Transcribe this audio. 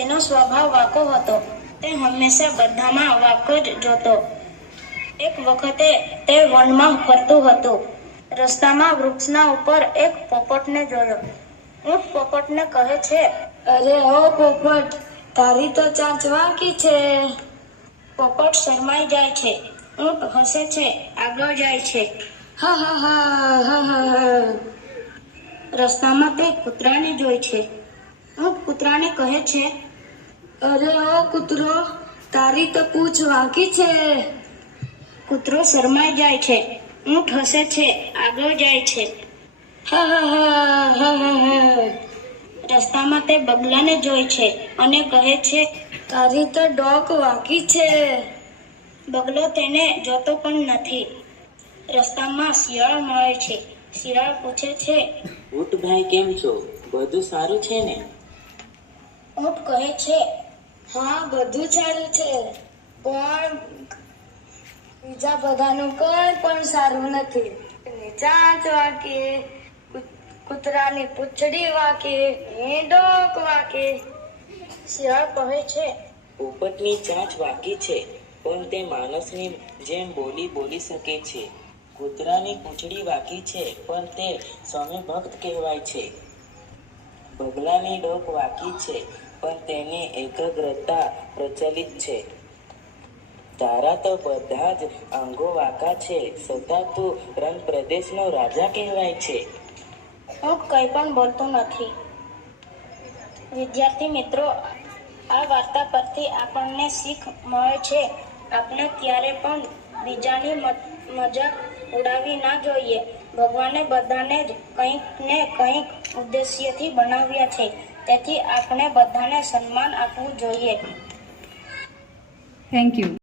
તેનો સ્વભાવ વાકો હતો. તે હંમેશા બધામાં વાંકો જ જોતો. એક વખતે તે વનમાં ફરતું હતું. રસ્તામાં વૃક્ષના ઉપર એક પોપટને જોયો. ઊંટ પોપટને કહે છે, અરે ઓ પોપટ, તારી તો ચાંચ વાંકી છે. પોપટ શરમાઈ જાય છે. ઊંટ હસે છે, આગળ જાય છે. હા હા હા હા હા. રસ્તામાં તે કૂતરાને જોઈ છે. ઊંટ કૂતરાને કહે છે અરે ઓ કૂતરો તારી તો પૂછ વાંકી છે. કૂતરો શરમાઈ જાય છે. ઊંટ હસે છે. આગળ જાય છે. હા હા હા હા હા હા. રસ્તામાં તે બગલાને જોઈ છે અને કહે છે તારી તો ડોક વાંકી છે. બગલો તેને જોતો પણ નથી. રસ્તામાં શિયાળ મળે છે. શિયાળ પૂછે છે ઊંટભાઈ કેમ છો? બધું સારું છે ને? ઊંટ કહે છે હા, બધું સારું છે. પણ બીજા બધાનું કોઈ પણ સારું નથી. ચાંચ વાંકી કૂતરાની પૂંછડી વાંકી ડોક વાંકી શિયાળ કહે છે. પોપટની ચાંચ વાકી છે, પણ તે માણસની જેમ બોલી બોલી શકે છે. કૂતરાની પૂંછડી વાકી છે, પણ તે સ્વામી ભક્ત કહેવાય છે. બગલાની ડોક વાકી છે પણ તેની એકાગ્રતા પ્રચલિત છે. તારા તો બધા જ અંગો વાકા છે, છતાં તું રંગ પ્રદેશનો રાજા કહેવાય છે. હું કંઈ પણ બોલતું નથી. વિદ્યાર્થી મિત્રો, આ વાર્તા પરથી આપણને શીખ મળે છે. આપણે ક્યારે પણ બીજાની મ- મજાક ઉડાવી ના જોઈએ. ભગવાને બધાને જ કંઈક ને કંઈક ઉદ્દેશ્યથી બનાવ્યા છે. તેથી આપણે બધાને સન્માન આપવું જોઈએ. Thank you